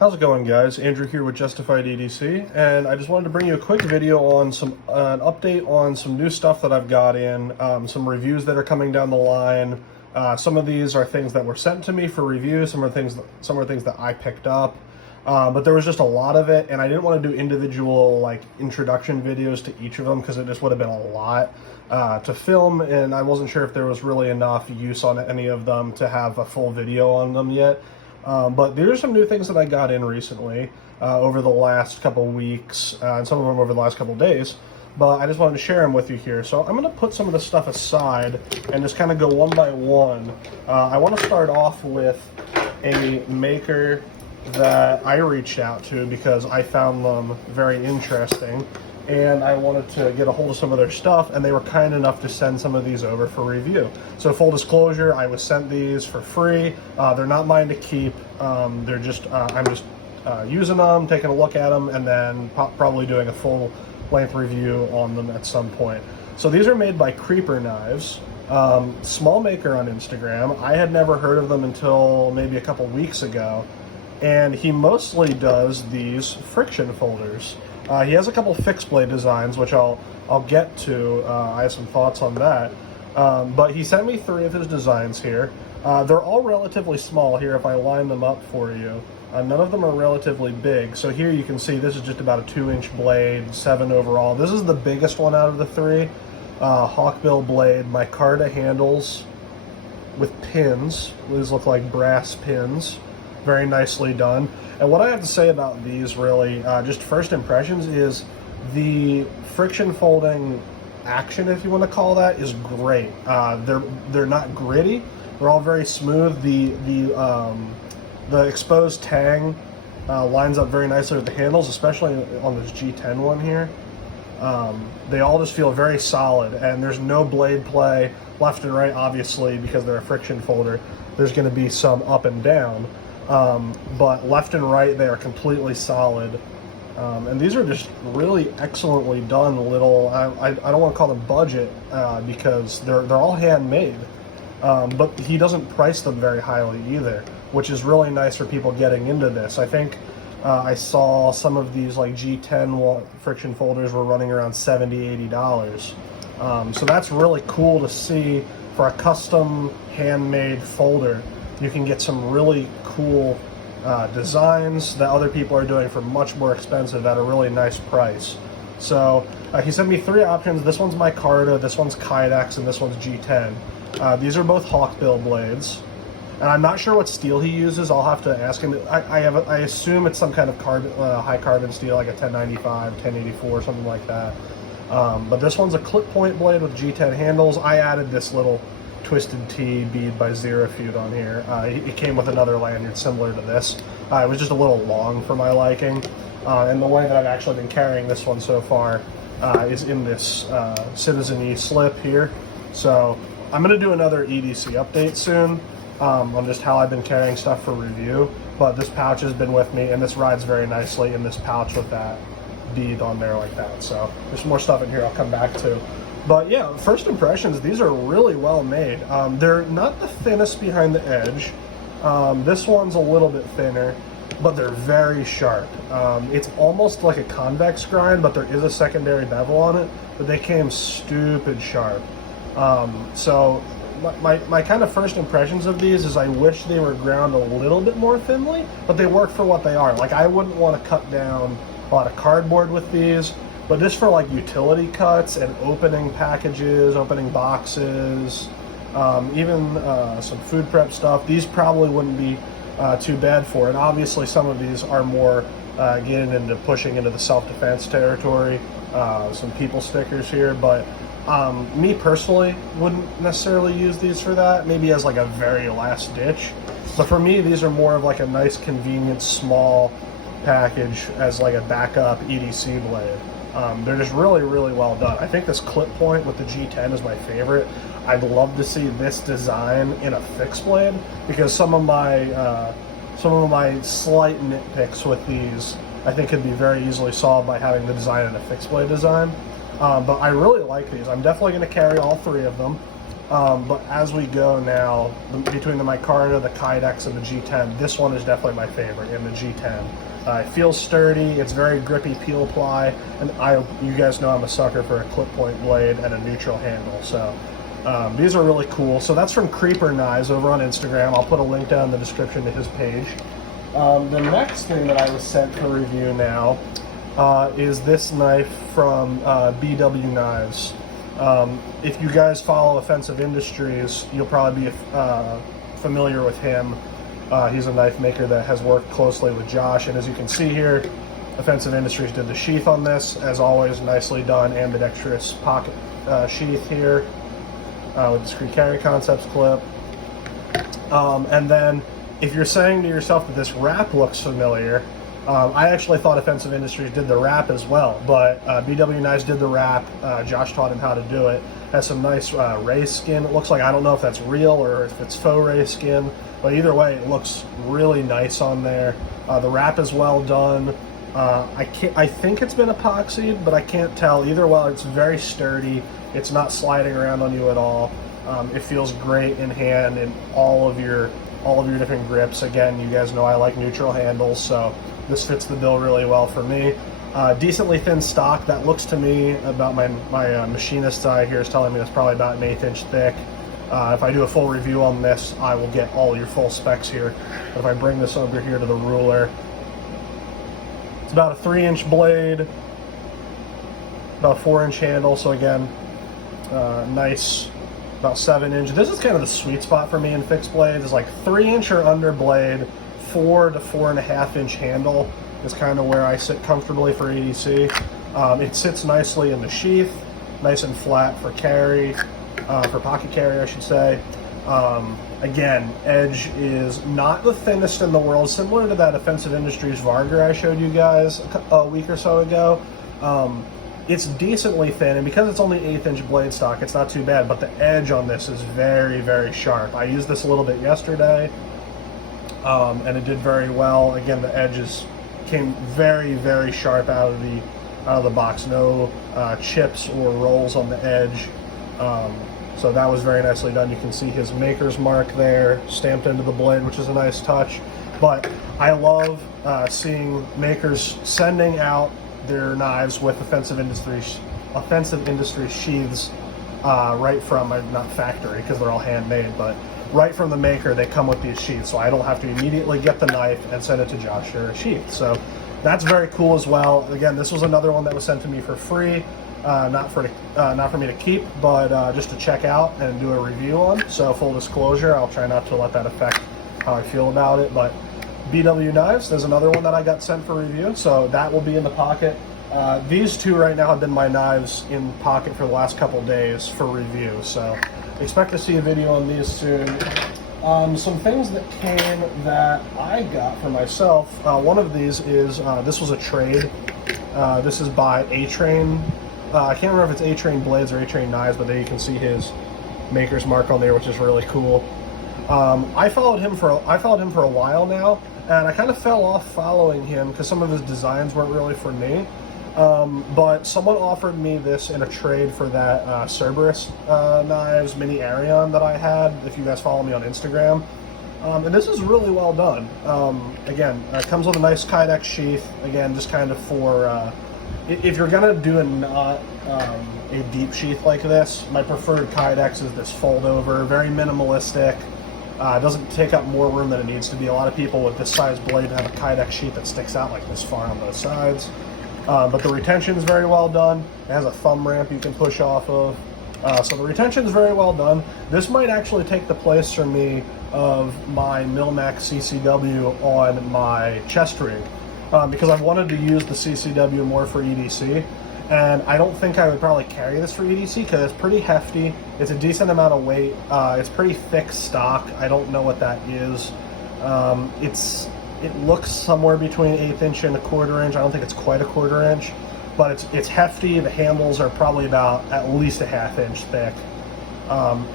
How's it going, guys? Andrew here with Justified EDC, and I just wanted to bring you a quick video on an update on some new stuff that I've got in, some reviews that are coming down the line. Some of these are things that were sent to me for review, some are things that I picked up, but there was just a lot of it, and I didn't want to do individual introduction videos to each of them because it just would have been a lot to film, and I wasn't sure if there was really enough use on any of them to have a full video on them yet. But there are some new things that I got in recently over the last couple weeks, and some of them over the last couple days, but I just wanted to share them with you here. So I'm going to put some of the stuff aside and just kind of go one by one. I want to start off with a maker that I reached out to because I found them very interesting, and I wanted to get a hold of some of their stuff, and they were kind enough to send some of these over for review. So full disclosure, I was sent these for free. They're not mine to keep. They're just I'm just using them, taking a look at them, and then probably doing a full length review on them at some point. So these are made by Creeper Knives, small maker on Instagram. I had never heard of them until maybe a couple weeks ago, and he mostly does these friction folders. He has a couple fixed blade designs, which I'll get to. I have some thoughts on that. But he sent me 3 of his designs here. They're all relatively small here if I line them up for you. None of them are relatively big. So here you can see this is just about a 2-inch blade, 7 overall. This is the biggest one out of the 3. Hawkbill blade, micarta handles with pins. These look like brass pins. Very nicely done. And what I have to say about these, really, just first impressions, is the friction folding action, if you want to call that, is great. They're not gritty. They're all very smooth. The exposed tang lines up very nicely with the handles, especially on this G10 one here. They all just feel very solid, and there's no blade play left and right, obviously, because they're a friction folder. There's going to be some up and down. But left and right, they are completely solid. And these are just really excellently done little, I don't want to call them budget, because they're all handmade. But he doesn't price them very highly either, which is really nice for people getting into this. I think I saw some of these G10 friction folders were running around $70, $80. So that's really cool to see for a custom handmade folder. You can get some really cool designs that other people are doing for much more expensive at a really nice price. So he sent me 3 options. This one's micarta, this one's Kydex, and this one's G10. These are both Hawkbill blades, and I'm not sure what steel he uses. I'll have to ask him. I assume it's some kind of high carbon steel, like a 1095, 1084, something like that. But this one's a clip point blade with G10 handles. I added this little Twisted T bead by Xerafute on here. It came with another lanyard similar to this. It was just a little long for my liking, and the way that I've actually been carrying this one so far is in this Citizen E slip here. So I'm going to do another EDC update soon on just how I've been carrying stuff for review, but this pouch has been with me, and this rides very nicely in this pouch with that bead on there like that. So there's more stuff in here I'll come back to. But yeah, first impressions, these are really well made. They're not the thinnest behind the edge. This one's a little bit thinner, but they're very sharp. It's almost like a convex grind, but there is a secondary bevel on it, but they came stupid sharp. So my kind of first impressions of these is I wish they were ground a little bit more thinly, but they work for what they are. I wouldn't want to cut down a lot of cardboard with these, but just for utility cuts and opening packages, opening boxes, even some food prep stuff, these probably wouldn't be too bad for it. Obviously, some of these are more getting into pushing into the self-defense territory, some people stickers here, but me personally wouldn't necessarily use these for that, maybe as a very last ditch. But for me, these are more of a nice, convenient, small package as a backup EDC blade. They're just really, really well done. I think this clip point with the G10 is my favorite. I'd love to see this design in a fixed blade, because some of my slight nitpicks with these I think could be very easily solved by having the design in a fixed blade design. But I really like these. I'm definitely going to carry all 3 of them. But as we go now, between the micarta, the Kydex, and the G10, this one is definitely my favorite in the G10. It feels sturdy, it's very grippy peel ply, and you guys know I'm a sucker for a clip point blade and a neutral handle, so these are really cool. So that's from Creeper Knives over on Instagram. I'll put a link down in the description to his page. The next thing that I was sent for review now is this knife from BW Knives. If you guys follow Offensive Industries, you'll probably be familiar with him. He's a knife maker that has worked closely with Josh, and as you can see here, Offensive Industries did the sheath on this. As always, nicely done, ambidextrous pocket sheath here with discrete carry concepts clip. And then, if you're saying to yourself that this wrap looks familiar, I actually thought Offensive Industries did the wrap as well, but BW Knives did the wrap. Josh taught him how to do it. Has some nice raised skin. It looks like, I don't know if that's real or if it's faux raised skin, but either way, it looks really nice on there. The wrap is well done. I think it's been epoxied, but I can't tell. Either way, it's very sturdy. It's not sliding around on you at all. It feels great in hand in all of your different grips. Again, you guys know I like neutral handles, so this fits the bill really well for me. Decently thin stock. That looks to me about my machinist's eye here is telling me it's probably about an 1/8 inch thick. If I do a full review on this, I will get all your full specs here. But if I bring this over here to the ruler, it's about a 3-inch blade, about a 4-inch handle. So again, nice, about 7 inch. This is kind of the sweet spot for me in fixed blades. It's like 3-inch or under blade, 4 to 4.5 inch handle is kind of where I sit comfortably for EDC. It sits nicely in the sheath, nice and flat for carry. For pocket carry, I should say. Again, edge is not the thinnest in the world, similar to that Offensive Industries Varga I showed you guys a week or so ago. It's decently thin, and because it's only 1/8 inch blade stock, it's not too bad, but the edge on this is very, very sharp. I used this a little bit yesterday, and it did very well. Again, the edges came very, very sharp out of the box. No chips or rolls on the edge. So that was very nicely done. You can see his maker's mark there stamped into the blade, which is a nice touch. But I love seeing makers sending out their knives with Offensive Industries sheaths right from, not factory because they're all handmade, but right from the maker they come with these sheaths, so I don't have to immediately get the knife and send it to Josh for a sheath. So that's very cool as well. Again, this was another one that was sent to me for free. Not for me to keep, but just to check out and do a review on. So full disclosure, I'll try not to let that affect how I feel about it. But BW Knives, there's another one that I got sent for review, so that will be in the pocket. These two right now have been my knives in pocket for the last couple days for review, so expect to see a video on these soon. Some things that came that I got for myself. One of these is, this was a trade. This is by A-Train. I can't remember if it's A-Train Blades or A-Train Knives, but there you can see his maker's mark on there, which is really cool. I followed him for a while now, and I kind of fell off following him because some of his designs weren't really for me. But someone offered me this in a trade for that Cerberus Knives Mini Arion that I had, if you guys follow me on Instagram. And this is really well done. Again, it comes with a nice Kydex sheath, again, just kind of for, if you're gonna do a deep sheath like this, my preferred Kydex is this fold over, very minimalistic. It doesn't take up more room than it needs to be. A lot of people with this size blade have a Kydex sheath that sticks out like this far on both sides. But the retention is very well done. It has a thumb ramp you can push off of. So the retention is very well done. This might actually take the place for me of my Milmac CCW on my chest rig. Because I've wanted to use the CCW more for EDC, and I don't think I would probably carry this for EDC because it's pretty hefty. It's a decent amount of weight. It's pretty thick stock. I don't know what that is. It looks somewhere between 1/8 inch and 1/4 inch. I don't think it's quite 1/4 inch, but it's hefty. The handles are probably about at least a 1/2 inch thick.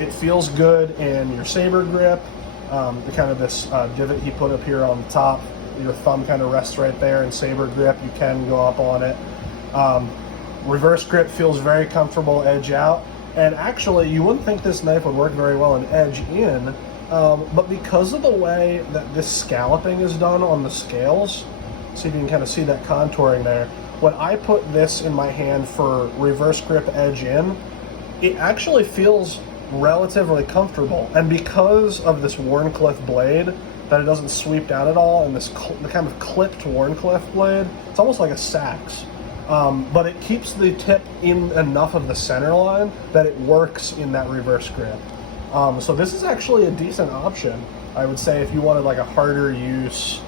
It feels good in your saber grip. The kind of this divot he put up here on the top. Your thumb kind of rests right there. In saber grip, you can go up on it. Reverse grip feels very comfortable, edge out. And actually, you wouldn't think this knife would work very well in edge in, but because of the way that this scalloping is done on the scales, see if you can kind of see that contouring there, when I put this in my hand for reverse grip edge in, it actually feels relatively comfortable. And because of this Wharncliffe blade, that it doesn't sweep down at all, and this the kind of clipped Wharncliffe blade, it's almost like a sax. But it keeps the tip in enough of the center line that it works in that reverse grip. So this is actually a decent option, I would say, if you wanted like a harder use,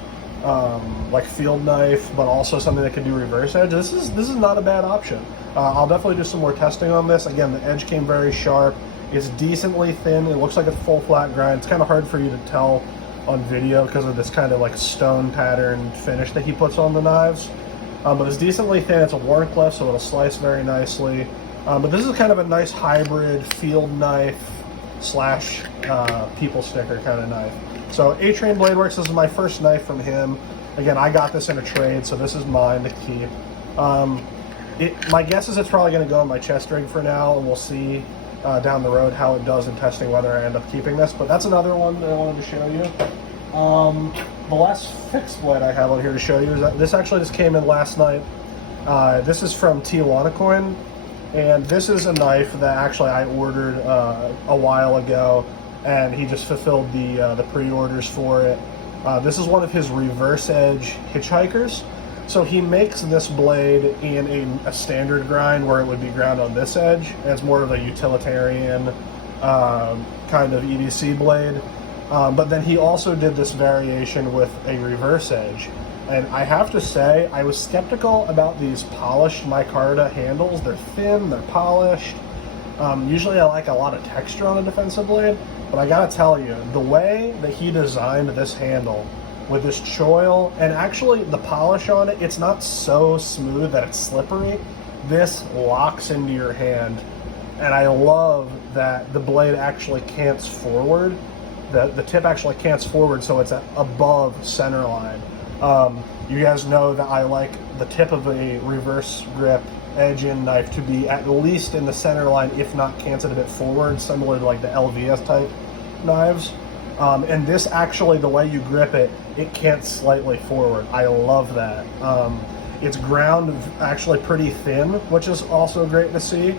like field knife, but also something that can do reverse edge. This is not a bad option. I'll definitely do some more testing on this. Again, the edge came very sharp. It's decently thin. It looks like a full flat grind. It's kind of hard for you to tell on video because of this kind of like stone pattern finish that he puts on the knives. But it's decently thin. It's a Wharncliffe, so it'll slice very nicely. But this is kind of a nice hybrid field knife slash people sticker kind of knife. So A-Train Blade Works, this is my first knife from him. Again, I got this in a trade, so this is mine to keep. My guess is it's probably going to go in my chest rig for now, and we'll see down the road how it does in testing, whether I end up keeping this. But that's another one that I wanted to show you. The last fixed blade I have on here to show you is that this actually just came in last night. This is from Tijuana Coin, and this is a knife that actually I ordered a while ago, and he just fulfilled the pre-orders for it. This is one of his reverse edge hitchhikers. So he makes this blade in a standard grind where it would be ground on this edge. And it's more of a utilitarian kind of EDC blade. But then he also did this variation with a reverse edge. And I have to say, I was skeptical about these polished micarta handles. They're thin, they're polished. Usually I like a lot of texture on a defensive blade, but I gotta tell you, the way that he designed this handle with this choil, and actually the polish on it, it's not so smooth that it's slippery. This locks into your hand, and I love that the blade actually cants forward. The tip actually cants forward, so it's above center line. You guys know that I like the tip of a reverse grip edge-in knife to be at least in the center line, if not canted a bit forward, similar to like the LVS type knives. And this actually, the way you grip it, it cants slightly forward. I love that. It's ground actually pretty thin, which is also great to see.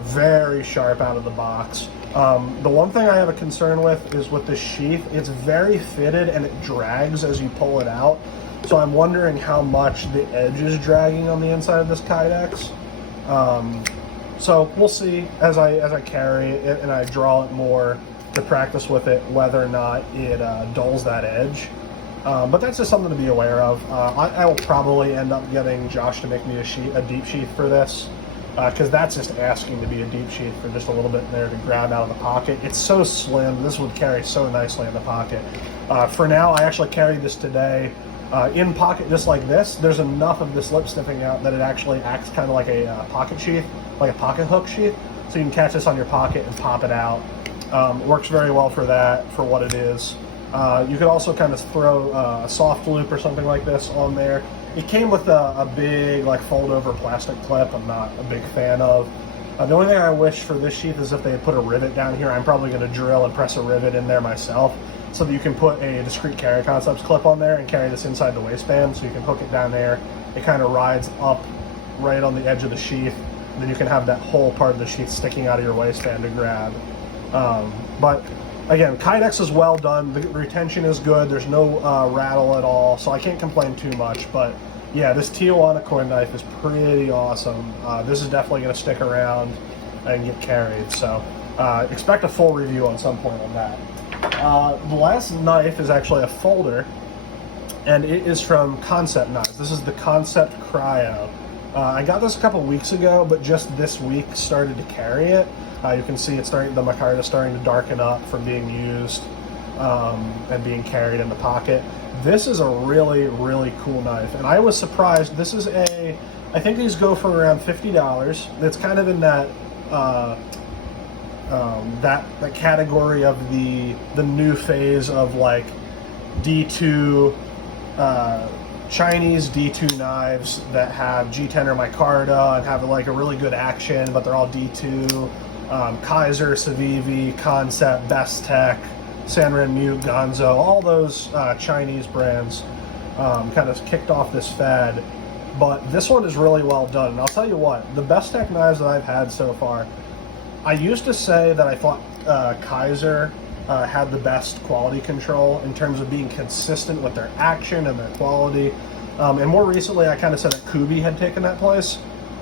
Very sharp out of the box. The one thing I have a concern with is with the sheath. It's very fitted and it drags as you pull it out. So I'm wondering how much the edge is dragging on the inside of this Kydex. So we'll see as I carry it and I draw it more to practice with it, whether or not it dulls that edge. But that's just something to be aware of. I will probably end up getting Josh to make me a deep sheath for this, because that's just asking to be a deep sheath for just a little bit there to grab out of the pocket. It's so slim. This would carry so nicely in the pocket. For now, I actually carried this today in pocket just like this. There's enough of this lip sniffing out that it actually acts kind of like a pocket sheath, like a pocket hook sheath. So you can catch this on your pocket and pop it out. Works very well for that, for what it is. You could also kind of throw a soft loop or something like this on there. It came with a big like fold over plastic clip. I'm not a big fan of. The only thing I wish for this sheath is if they had put a rivet down here. I'm probably going to drill and press a rivet in there myself so that you can put a discrete carry concepts clip on there and carry this inside the waistband, so you can hook it down there. It kind of rides up right on the edge of the sheath, and then you can have that whole part of the sheath sticking out of your waistband to grab. But again, Kydex is well done. The retention is good. There's no rattle at all, so I can't complain too much. But yeah, this Tijuana Coin knife is pretty awesome. This is definitely going to stick around and get carried. So expect a full review on some point on that. The last knife is actually a folder, and it is from Kansept Knives. This is the Kansept Kryo. I got this a couple weeks ago, but just this week started to carry it. You can see it's starting, the micarta is starting to darken up from being used and being carried in the pocket. This is a really, really cool knife, and I was surprised. This is I think these go for around $50. It's kind of in that that category of the new phase of like D2 Chinese D2 knives that have G10 or micarta and have like a really good action, but they're all D2. Kaiser, Civivi, Kansept, Bestech, Sanren, Gonzo, all those Chinese brands kind of kicked off this fad. But this one is really well done. And I'll tell you what, the Bestech knives that I've had so far, I used to say that I thought Kaiser had the best quality control in terms of being consistent with their action and their quality. And more recently, I kind of said that Ki-V had taken that place.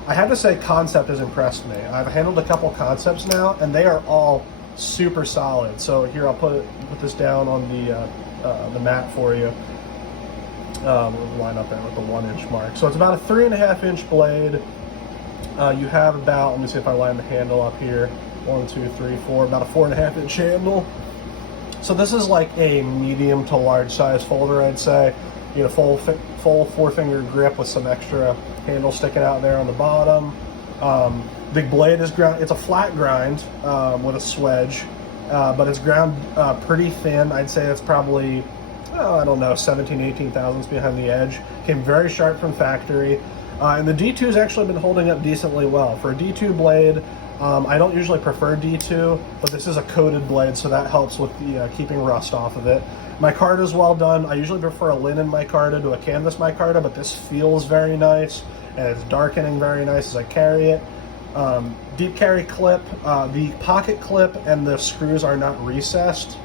I have to say Kansept has impressed me. I've handled a couple Kansepts now, and they are all super solid. So here, I'll put this down on the mat for you. We'll line up there with the 1 inch mark. So it's about a 3.5 inch blade. You have about, let me see if I line the handle up here. 1, 2, 3, 4, about a 4.5 inch handle. So this is like a medium to large size folder, I'd say. You know, full 4-finger grip with some extra handle sticking out there on the bottom. The blade is ground. It's a flat grind with a swedge, but it's ground pretty thin. I'd say it's probably, I don't know, 17, 18 thousandths behind the edge. Came very sharp from factory. And the D2's actually been holding up decently well. For a D2 blade, I don't usually prefer D2, but this is a coated blade, so that helps with the keeping rust off of it. Micarta is well done. I usually prefer a linen micarta to a canvas micarta, but this feels very nice, and it's darkening very nice as I carry it. Deep carry clip, the pocket clip and the screws are not recessed,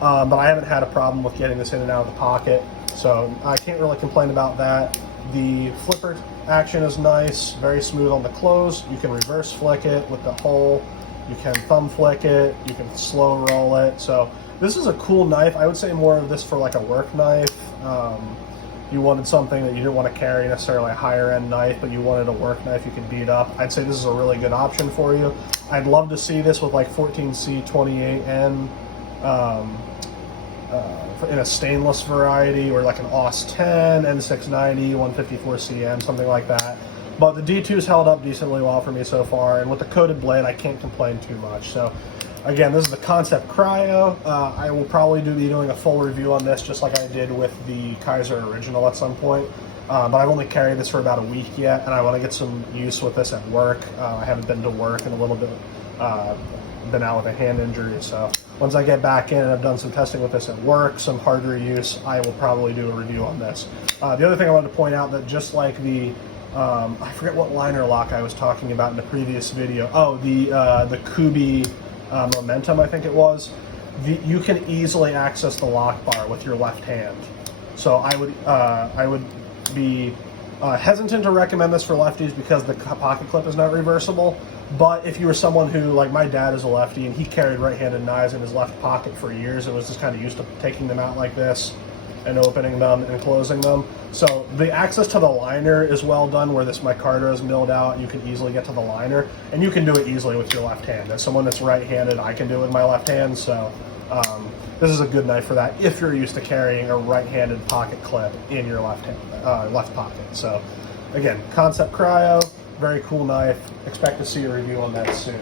but I haven't had a problem with getting this in and out of the pocket, so I can't really complain about that. The flipper action is nice, very smooth on the close. You can reverse flick it with the hole. You can thumb flick it. You can slow roll it. So this is a cool knife. I would say more of this for like a work knife. You wanted something that you didn't want to carry necessarily a higher end knife, but you wanted a work knife you could beat up. I'd say this is a really good option for you. I'd love to see this with like 14C 28N in a stainless variety, or like an AUS 10, N690, 154CM, something like that. But the D2's held up decently well for me so far, and with the coated blade, I can't complain too much. So again, this is the Kansept Kryo. I will probably be doing a full review on this, just like I did with the Kaiser Original at some point. But I've only carried this for about a week yet, and I want to get some use with this at work. I haven't been to work in a little bit, been out with a hand injury, so once I get back in and I've done some testing with this at work, some harder use, I will probably do a review on this. The other thing I wanted to point out, that just like the, I forget what liner lock I was talking about in the previous video. Oh, the Ki-V Momentum, I think it was. You can easily access the lock bar with your left hand. So I would be hesitant to recommend this for lefties because the pocket clip is not reversible. But if you were someone who, like my dad is a lefty and he carried right-handed knives in his left pocket for years and was just kind of used to taking them out like this and opening them and closing them. So the access to the liner is well done, where this micarta is milled out. You can easily get to the liner, and you can do it easily with your left hand. As someone that's right-handed, I can do it with my left hand, so this is a good knife for that if you're used to carrying a right-handed pocket clip in your left pocket. So again, Kansept Kryo, very cool knife. Expect to see a review on that soon.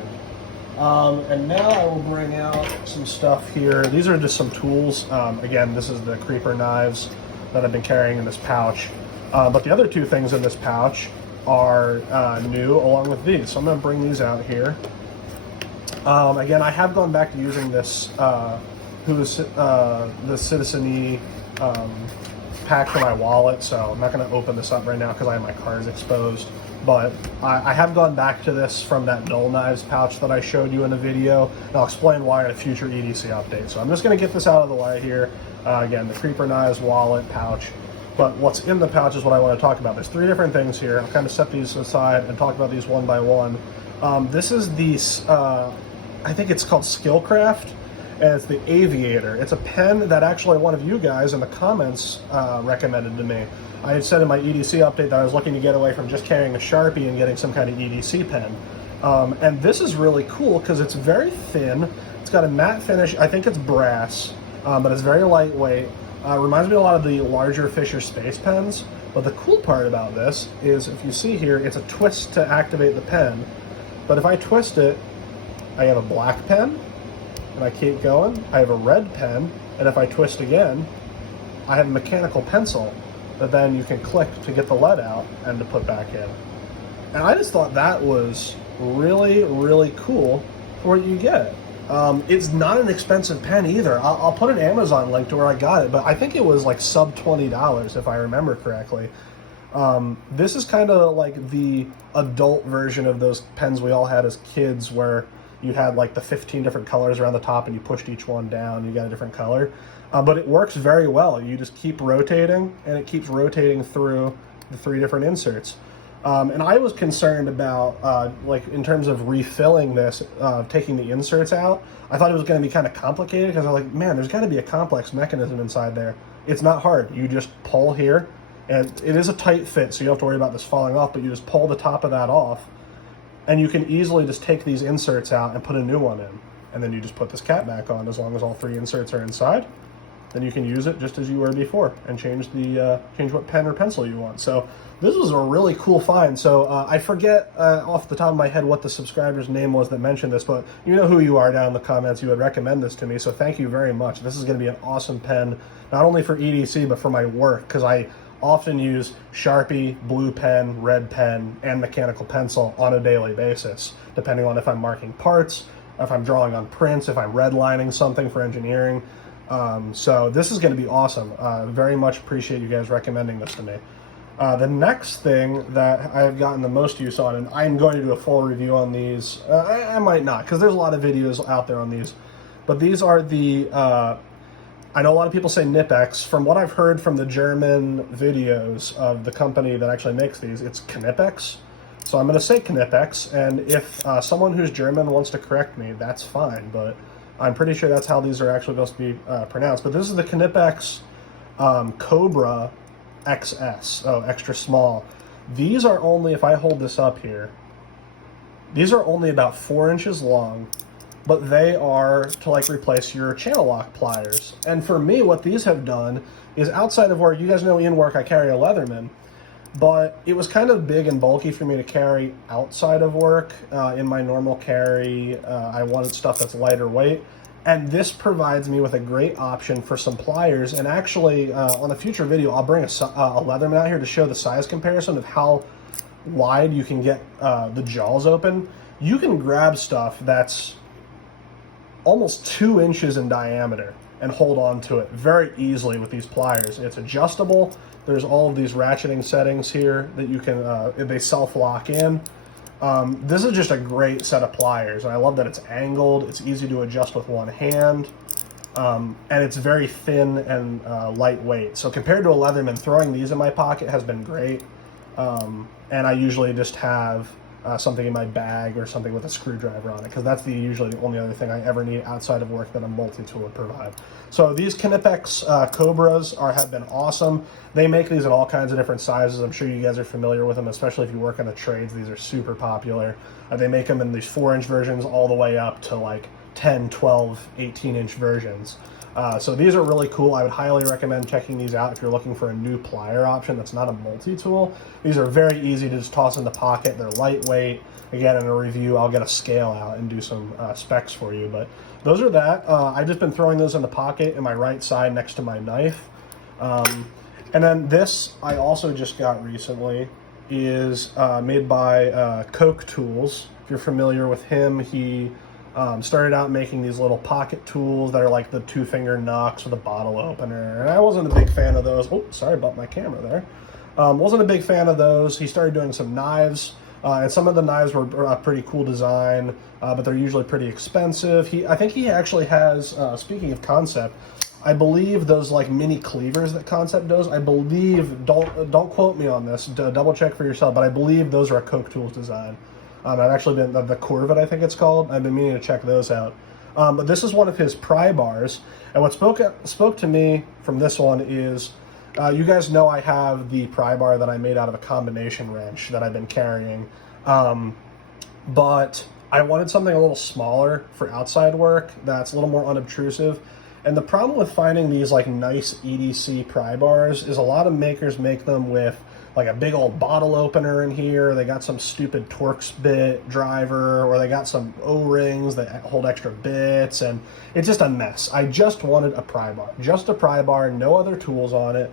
And now I will bring out some stuff here. These are just some tools. Again, this is the creeper knives that I've been carrying in this pouch. But the other two things in this pouch are new along with these. So I'm going to bring these out here. Again, I have gone back to using this the Citizen pack for my wallet, so I'm not going to open this up right now because I have my cards exposed. But I have gone back to this from that Dull Knives pouch that I showed you in the video, and I'll explain why in a future EDC update. So I'm just going to get this out of the way here. Again, the Creeper Knives wallet pouch. But what's in the pouch is what I want to talk about. There's three different things here. I'll kind of set these aside and talk about these one by one. This is the, I think it's called Skillcraft, and it's the Aviator. It's a pen that actually one of you guys in the comments recommended to me. I had said in my EDC update that I was looking to get away from just carrying a Sharpie and getting some kind of EDC pen. And this is really cool because it's very thin. It's got a matte finish. I think it's brass, but it's very lightweight. Reminds me a lot of the larger Fisher Space pens. But the cool part about this is, if you see here, it's a twist to activate the pen. But if I twist it, I have a black pen, and I keep going. I have a red pen, and if I twist again, I have a mechanical pencil that then you can click to get the lead out and to put back in. And I just thought that was really, really cool for what you get. It's not an expensive pen either. I'll put an Amazon link to where I got it, but I think it was like sub $20 if I remember correctly. This is kind of like the adult version of those pens we all had as kids, where you had like the 15 different colors around the top and you pushed each one down, you got a different color. But it works very well. You just keep rotating, and it keeps rotating through the 3 different inserts. And I was concerned about, like, in terms of refilling this, taking the inserts out. I thought it was going to be kind of complicated, because I was like, man, there's got to be a complex mechanism inside there. It's not hard. You just pull here, and it is a tight fit, so you don't have to worry about this falling off, but you just pull the top of that off, and you can easily just take these inserts out and put a new one in. And then you just put this cap back on. As long as all 3 inserts are inside, then you can use it just as you were before and change the change what pen or pencil you want. So this was a really cool find. So I forget off the top of my head what the subscriber's name was that mentioned this, but you know who you are down in the comments. You would recommend this to me, so thank you very much. This is going to be an awesome pen, not only for EDC, but for my work, because I often use Sharpie, blue pen, red pen, and mechanical pencil on a daily basis, depending on if I'm marking parts, if I'm drawing on prints, if I'm redlining something for engineering. So this is going to be awesome. Very much appreciate you guys recommending this to me. The next thing that I've gotten the most use on, and I'm going to do a full review on these, I might not, because there's a lot of videos out there on these, but these are the, I know a lot of people say Knipex. From what I've heard from the German videos of the company that actually makes these, it's Knipex. So I'm going to say Knipex, and if someone who's German wants to correct me, that's fine, but I'm pretty sure that's how these are actually supposed to be pronounced. But this is the Knipex Cobra XS, oh, extra small. These are only, if I hold this up here, these are only about 4 inches long, but they are to like replace your channel lock pliers. And for me, what these have done is, outside of work, you guys know in work I carry a Leatherman, but it was kind of big and bulky for me to carry outside of work. In my normal carry, I wanted stuff that's lighter weight, and this provides me with a great option for some pliers. And actually, on a future video, I'll bring a Leatherman out here to show the size comparison of how wide you can get the jaws open. You can grab stuff that's almost 2 inches in diameter and hold on to it very easily with these pliers. It's adjustable. There's all of these ratcheting settings here that you can, they self-lock in. This is just a great set of pliers, and I love that it's angled, it's easy to adjust with one hand, and it's very thin and lightweight. So compared to a Leatherman, throwing these in my pocket has been great, and I usually just have something in my bag or something with a screwdriver on it, because that's usually the only other thing I ever need outside of work that a multi-tool would provide. So these Knipex Cobras have been awesome. They make these in all kinds of different sizes. I'm sure you guys are familiar with them, especially if you work in the trades. These are super popular. They make them in these 4-inch versions all the way up to like 10, 12, 18-inch versions. So these are really cool. I would highly recommend checking these out if you're looking for a new plier option that's not a multi-tool. These are very easy to just toss in the pocket. They're lightweight. Again, in a review, I'll get a scale out and do some specs for you. But those are that. I've just been throwing those in the pocket in my right side next to my knife. And then this I also just got recently is made by Koch Tools. If you're familiar with him, he started out making these little pocket tools that are like the 2-finger knucks with a bottle opener. And I wasn't a big fan of those. Oh, sorry about my camera there. Wasn't a big fan of those. He started doing some knives. And some of the knives were a pretty cool design, but they're usually pretty expensive. I think he actually has, speaking of Kansept, I believe those like mini cleavers that Kansept does, I believe, don't quote me on this, double check for yourself, but I believe those are a Koch Tools design. I've actually been, the Corvette I think it's called, I've been meaning to check those out. But this is one of his pry bars, and what spoke to me from this one is, you guys know I have the pry bar that I made out of a combination wrench that I've been carrying, but I wanted something a little smaller for outside work that's a little more unobtrusive. And the problem with finding these like nice EDC pry bars is a lot of makers make them with like a big old bottle opener in here. They got some stupid Torx bit driver, or they got some O-rings that hold extra bits, and it's just a mess. I just wanted a pry bar, just a pry bar, no other tools on it.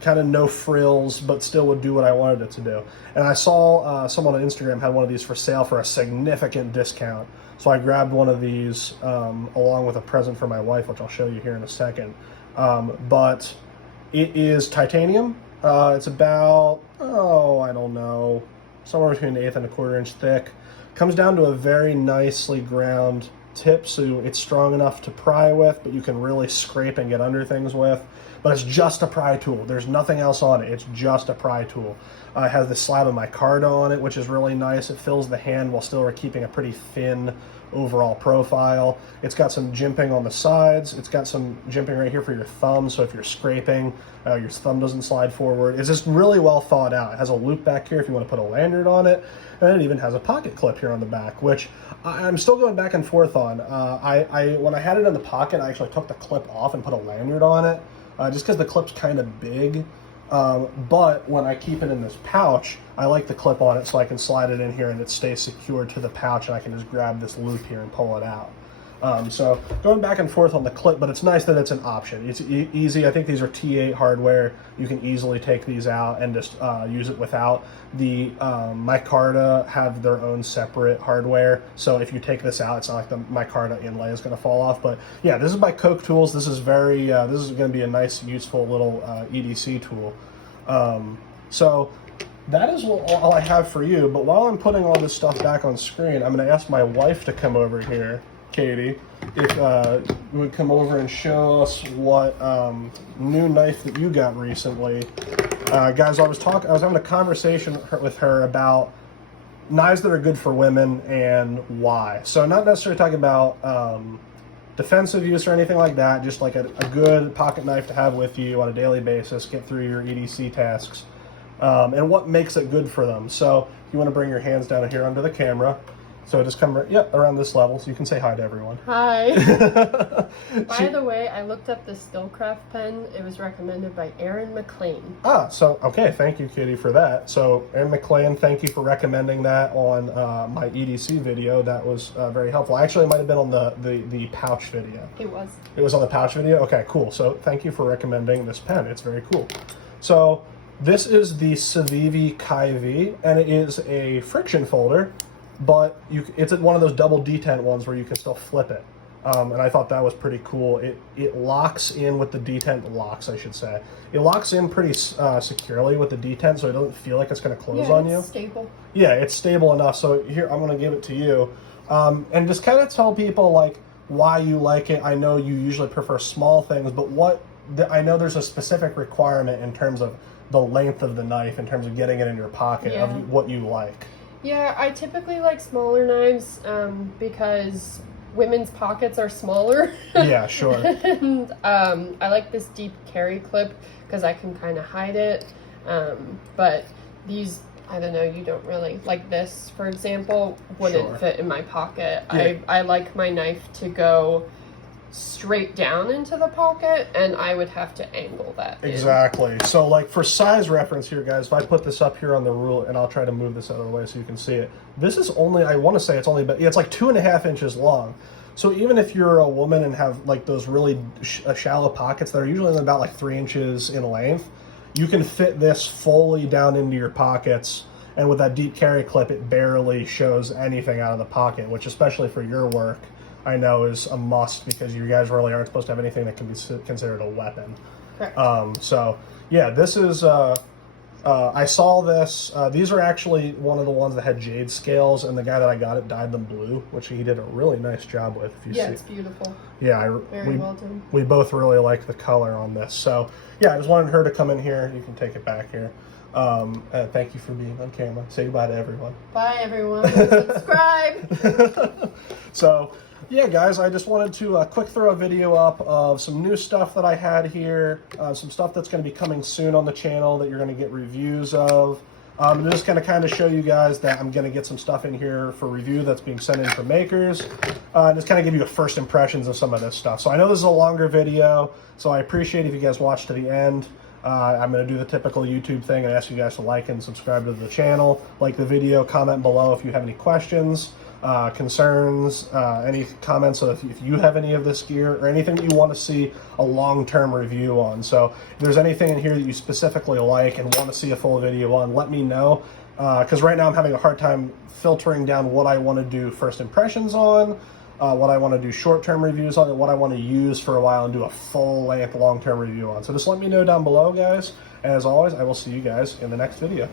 kind of no frills, but still would do what I wanted it to do. And I saw someone on Instagram had one of these for sale for a significant discount. So I grabbed one of these along with a present for my wife, which I'll show you here in a second. But it is titanium. It's about, I don't know, somewhere between an 1/8 and a 1/4 inch thick. Comes down to a very nicely ground tip, so it's strong enough to pry with, but you can really scrape and get under things with. But it's just a pry tool. There's nothing else on it. It's just a pry tool. It has this slab of micarta on it, which is really nice. It fills the hand while still keeping a pretty thin overall profile. It's got some jimping on the sides. It's got some jimping right here for your thumb, so if you're scraping, your thumb doesn't slide forward. It's just really well thought out. It has a loop back here if you want to put a lanyard on it, and it even has a pocket clip here on the back, which I'm still going back and forth on. When I had it in the pocket, I actually took the clip off and put a lanyard on it, just because the clip's kind of big. But when I keep it in this pouch, I like the clip on it so I can slide it in here and it stays secured to the pouch, and I can just grab this loop here and pull it out. So going back and forth on the clip, but it's nice that it's an option. It's easy. I think these are T8 hardware. You can easily take these out and just use it without. The micarta have their own separate hardware, so if you take this out, it's not like the micarta inlay is going to fall off. But yeah, this is by Koch Tools. This is very this is going to be a nice, useful little EDC tool. So that is all I have for you. But while I'm putting all this stuff back on screen, I'm going to ask my wife to come over here, Katie, if you would come over and show us what new knife that you got recently. Guys, I was having a conversation with her about knives that are good for women and why. So not necessarily talking about defensive use or anything like that, just like a good pocket knife to have with you on a daily basis, get through your EDC tasks, and what makes it good for them. So if you want to bring your hands down here under the camera, so just come around this level so you can say hi to everyone. Hi. By the way, I looked up the Skillcraft pen. It was recommended by Aaron McLean. So okay, thank you, Kitty, for that. So Aaron McLean, thank you for recommending that on my EDC video. That was very helpful. Actually, it might have been on the pouch video. It was. It was on the pouch video? Okay, cool. So thank you for recommending this pen. It's very cool. So this is the Civivi Ki-V, and it is a friction folder, but it's one of those double detent ones where you can still flip it. And I thought that was pretty cool. It locks in with the detent locks, I should say. It locks in pretty securely with the detent, so it doesn't feel like it's going to close on you. It's stable. Yeah, it's stable enough. So here, I'm going to give it to you. And just kind of tell people like why you like it. I know you usually prefer small things, but I know there's a specific requirement in terms of the length of the knife, in terms of getting it in your pocket, of what you like. Yeah, I typically like smaller knives because women's pockets are smaller. Yeah, sure. And I like this deep carry clip because I can kind of hide it. But these, I don't know, you don't really like this, for example, wouldn't fit in my pocket. Yeah. I like my knife to go straight down into the pocket, and I would have to angle that exactly in. So like for size reference here, guys, if I put this up here on the rule, and I'll try to move this out of the way so you can see it, this is only, I want to say it's only, but it's like 2.5 inches long. So even if you're a woman and have like those really shallow pockets that are usually about like 3 inches in length, you can fit this fully down into your pockets. And with that deep carry clip, it barely shows anything out of the pocket, which especially for your work, I know is a must, because you guys really aren't supposed to have anything that can be considered a weapon. Correct. So yeah, this is, I saw this, these are actually one of the ones that had jade scales, and the guy that I got it dyed them blue, which he did a really nice job with. If you see. It's beautiful. Yeah, very well done. We both really like the color on this. So yeah, I just wanted her to come in here. You can take it back here. Thank you for being on camera. Say goodbye to everyone. Bye everyone. Subscribe. So yeah, guys, I just wanted to quick throw a video up of some new stuff that I had here, some stuff that's going to be coming soon on the channel that you're going to get reviews of. Just going to kind of show you guys that I'm going to get some stuff in here for review that's being sent in from makers. Just kind of give you a first impressions of some of this stuff. So I know this is a longer video, so I appreciate if you guys watch to the end. I'm going to do the typical YouTube thing and ask you guys to like and subscribe to the channel, like the video, comment below if you have any questions. concerns, any comments of if you have any of this gear or anything that you want to see a long-term review on. So if there's anything in here that you specifically like and want to see a full video on, let me know, because right now I'm having a hard time filtering down what I want to do first impressions on, what I want to do short-term reviews on, and what I want to use for a while and do a full-length long-term review on. So just let me know down below, guys. As always, I will see you guys in the next video.